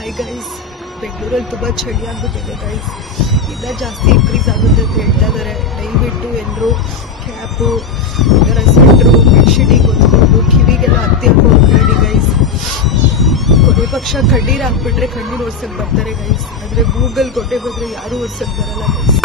Hi guys, ಬೆಂಗಳೂರಲ್ಲಿ ತುಂಬ ಚಳಿ ಆಗಿಬಿಟ್ಟಿದೆ ಗೈಸ್. ಇನ್ನೂ ಜಾಸ್ತಿ ಇನ್ಕ್ರೀಸ್ ಆಗುತ್ತೆ ಅಂತ ಹೇಳ್ತಾ ಇದ್ದಾರೆ. ದಯವಿಟ್ಟು ಎಲ್ಲರೂ ಕ್ಯಾಪು, ಈ ಥರ ಸ್ವೆಟ್ರು, ಬೆಡ್ಶೀಟಿಗೆ ಹೊತ್ಕೊಂಡು ಕಿವಿಗೆಲ್ಲ ಹತ್ತಿ ಹಾಕೊಂಡು ಓಡಾಡಿ ಗೈಸ್. ಕೊನೆ ಪಕ್ಷ ಕಣ್ಣೀರು ಹಾಕ್ಬಿಟ್ರೆ ಕಣ್ಣೀರು ಓಡ್ಸಕ್ಕೆ ಬರ್ತಾರೆ ಗೈಸ್, ಆದರೆ ಗೂಗಲ್ ಕೊಟ್ಟೆ ಬಂದರೆ ಯಾರೂ ಓಡ್ಸಕ್ಕೆ ಬರಲ್ಲ ಗೈಸ್.